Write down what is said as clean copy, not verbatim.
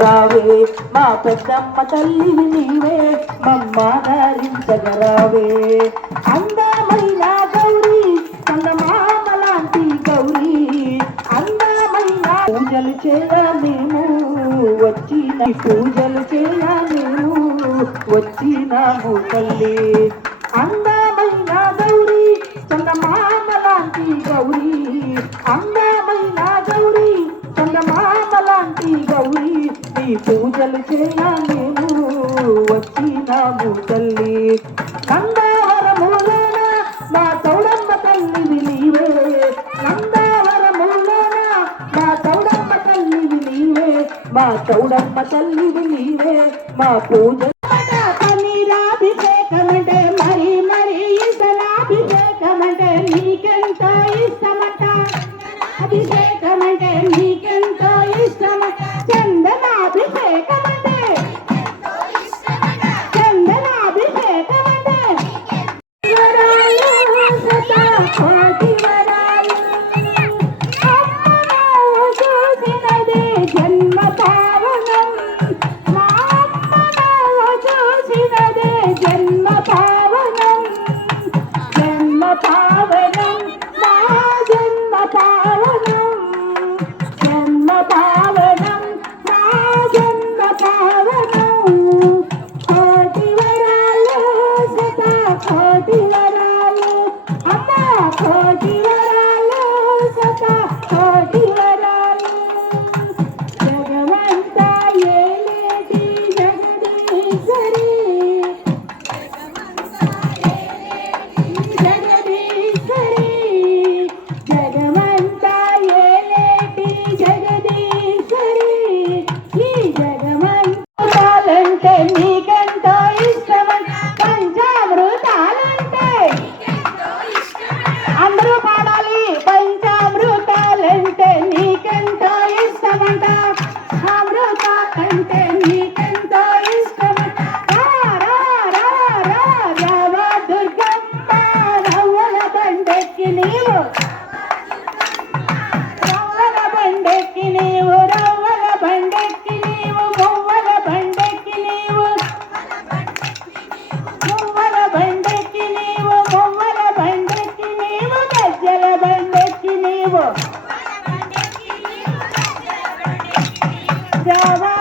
రావే మా పెద్దమ్మ తల్లివి నీవే మమ్మాదరించగరావే అందమైన గౌరీ చందమామ లాంటి గౌరీ అందమైన పూజలు చేయా మేము వచ్చిన పూజలు చేయా మేము వచ్చినాము తల్లి అందమైన గౌరీ చందమామ లాంటి గౌరీ అందమైన గౌరీ చందమామ లాంటి గౌరీ నీ పూజలు చేయా మేము వచ్చినాము తల్లి నందావరములోన మా చౌడమ్మ తల్లివి నీవే నందావరములోన మా చౌడమ్మ తల్లివి నీవే మా చౌడమ్మ తల్లివి నీవే మా పూజ పన్నీరాభిషేకమంటే మరి మరి ఇసలాభిషేకమంటే నీకెంతో ఇష్టమట అభిషేకమంటే నీకెంతో ఇష్టమట చందనాభిషేకమంటే చందనాభిషేకమంటే చూసినదే జన్మ పావనం మా చూసినదే జన్మ పావనం జన్మ పావనం మా జన్మ పావనం జన్మ పావనం మా జన్మ పావనం కోటి వరాలు సదా కోటి వరాలు అమ్మ కోటి వరాలు సదా కోటి వరాలు జగమంతా ఏలేటి జగదీశ్వరి జగదీశ్వరి జగమంతా ఏలేటి జగదీశ్వరి ఈ జగమంతాలంటే నీకెంతో ఇష్టమంట పంచామృతాలంటే అందరూ పాడాలి పంచామృతాలంటే నీకెంతో ఇష్టమంట అమృత కంటే నీకెంతో ఇష్టమంట రా రా రా రా రామ దుర్గమ్మ రవ్వల బండెక్కి నీవు రవ్వల బండెక్కి నీవు రవ్వల బండెక్కి నీవు మువ్వల బండెక్కి నీవు మువ్వల బండెక్కి నీవు మువ్వల బండెక్కి నీవు గజ్జల బండెక్కి నీవు రావా